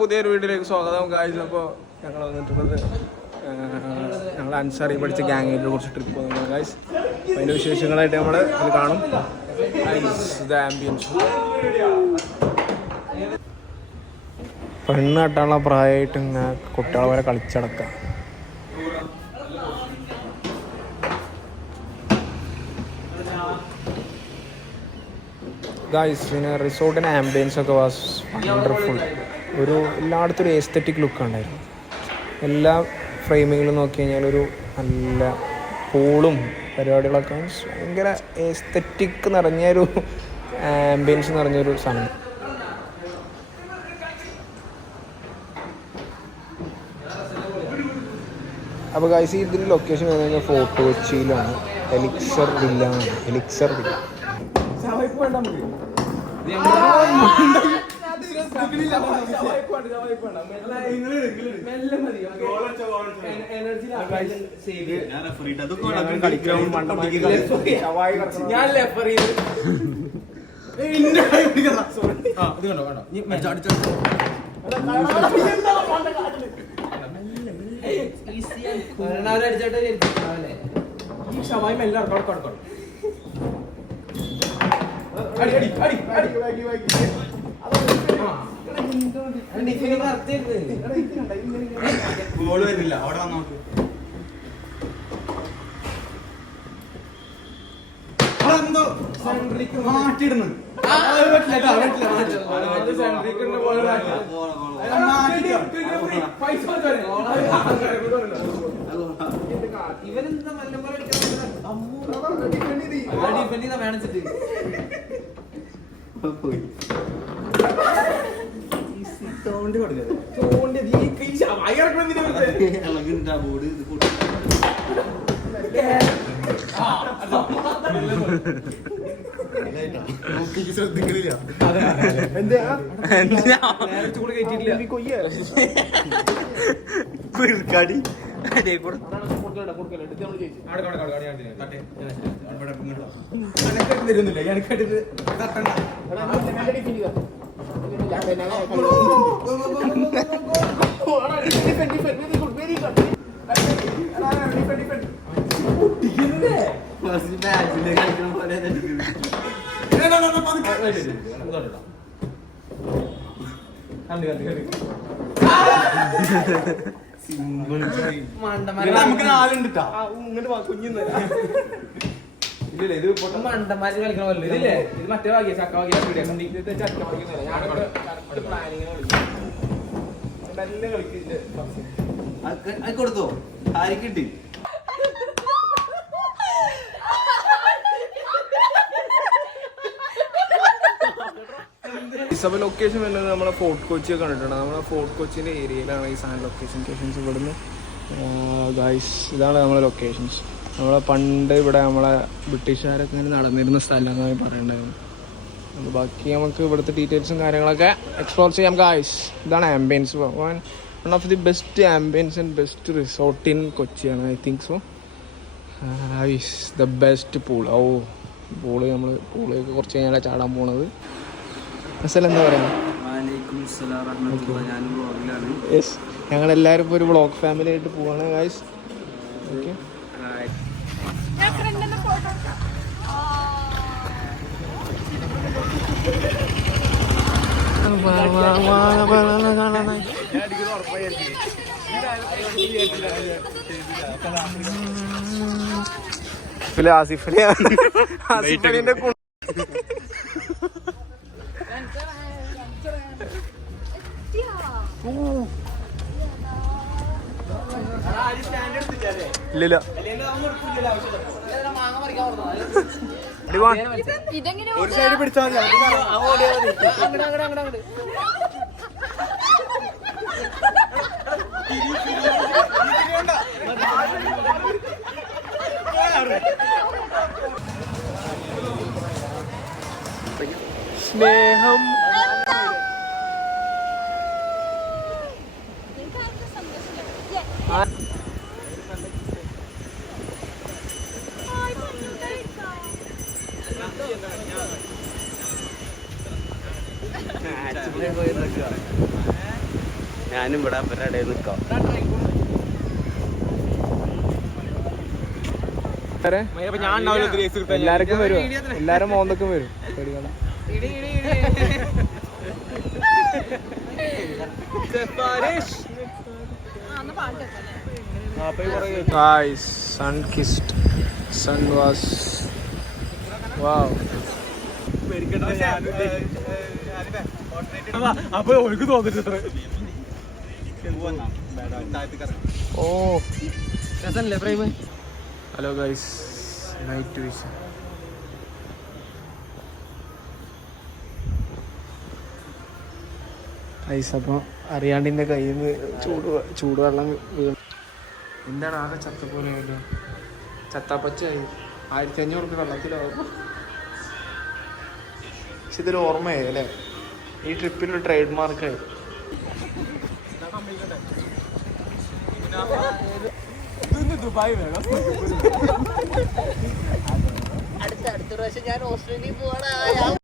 പുതിയൊരു വീട്ടിലേക്ക് സ്വാഗതം ഗായ്സ്. അപ്പോൾ ഞങ്ങൾ വന്നിട്ടുള്ളത് ഞങ്ങൾ അൻസാറി പഠിച്ച ഗ്യാങ്ങിനെ കുറിച്ച് ട്രിപ്പ് പോകുന്നത് ഗായ്സ്. അതിൻ്റെ വിശേഷങ്ങളായിട്ട് നമ്മൾ ഇത് കാണും. ആംബിയൻസ് പെണ്ണ് കെട്ടാനുള്ള പ്രായമായിട്ട് ഇങ്ങനെ കുട്ടികളെ വരെ കളിച്ചടക്കാം. ഗായ്സ് പിന്നെ റിസോർട്ടിൻ്റെ ആംബിയൻസ് ഒക്കെ വാസ് വണ്ടർഫുൾ. എല്ലായിടത്തും ഒരു എസ്തെറ്റിക് ലുക്ക് ഉണ്ടായിരുന്നു. എല്ലാ ഫ്രെയിമിങ്ങിലും നോക്കി കഴിഞ്ഞാൽ ഒരു നല്ല പൂളും പരിപാടികളൊക്കെ ഭയങ്കര എസ്തെറ്റിക് നിറഞ്ഞൊരു ആംബിയൻസ് നിറഞ്ഞൊരു സാധനം. അപ്പോൾ ഗായ്സ് ഇതിൻ്റെ ലൊക്കേഷൻ എന്ന് പറഞ്ഞാൽ ഫോർട്ട് കൊച്ചിയിലാണ്. Elixir villa. ഗോള് വരുന്നില്ല അവിടെ വന്നോക്ക്. മാറ്റിയിടുന്നു തോണ്ടി ശ്രദ്ധിക്കുന്നില്ല. നമുക്ക് നാലുണ്ട് ഇത് മണ്ടന്മാര് കളിക്കണ പോലെ ഇതില്ലേ. ഇത് മറ്റേ വാങ്ങിയ ചക്ക വാങ്ങിയ ചക്ക വാങ്ങിയ പ്ലാനിങ് കൊടുത്തോ ആർക്ക് കിട്ടി. അപ്പോൾ ലൊക്കേഷൻ വരുന്നത് നമ്മളെ ഫോർട്ട് കൊച്ചിയൊക്കെ കണ്ടിട്ടുണ്ട്. നമ്മളെ ഫോർട്ട് കൊച്ചിൻ്റെ ഏരിയയിലാണ് ഈ സാധനം ലൊക്കേഷൻസ്. ഇവിടുന്ന് ഗായ്സ് ഇതാണ് നമ്മളെ ലൊക്കേഷൻസ്. നമ്മളെ പണ്ട് ഇവിടെ നമ്മളെ ബ്രിട്ടീഷുകാരൊക്കെ ഇങ്ങനെ നടന്നിരുന്ന സ്ഥലങ്ങളായി പറയണ്ടായിരുന്നു. അപ്പോൾ ബാക്കി നമുക്ക് ഇവിടുത്തെ ഡീറ്റെയിൽസും കാര്യങ്ങളൊക്കെ എക്സ്പ്ലോർ ചെയ്യാം ഗായ്സ്. ഇതാണ് ambience. One of the best ambience and best resort in കൊച്ചിയാണ്. I think so. The best pool. പൂളിലേക്ക് കുറച്ച് കഴിഞ്ഞാൽ ചാടാൻ പോണത്. അസൽ എന്താ പറയുക? യെസ്, ഞങ്ങളെല്ലാവരും ഇപ്പോൾ ഒരു വ്ളോഗ് ഫാമിലി ആയിട്ട് പോവാണ് ഗായ്സ്. ഓക്കെ ആസിഫലിന്റെ ഇല്ല ഒരു സൈഡ് പിടിച്ചാൽ സ്നേഹം ഞാനും ഇവിടെ അവരുടെ ഇടയിൽ നിൽക്കാം. എല്ലാവർക്കും വരും, എല്ലാരും മോന്തൊക്കെ വരും. പേടിക്കണം. Guys, sun kissed. Sun was wow. Oh. Hello guys, night vision. Ice appam അറിയാണ്ടിൻ്റെ കയ്യിൽ നിന്ന് ചൂടുവെള്ളം വീണു. എന്താണ് ആകെ ചത്തപ്പോലെ ചത്താപ്പച്ചായി 1500 വെള്ളത്തിലാവും. പക്ഷെ ഇതൊരു ഓർമ്മയായി അല്ലേ, ഈ ട്രിപ്പിനൊരു ട്രേഡ് മാർക്കായി. അടുത്ത പ്രാവശ്യം ഞാൻ ഓസ്ട്രേലിയയിൽ പോവാണ്.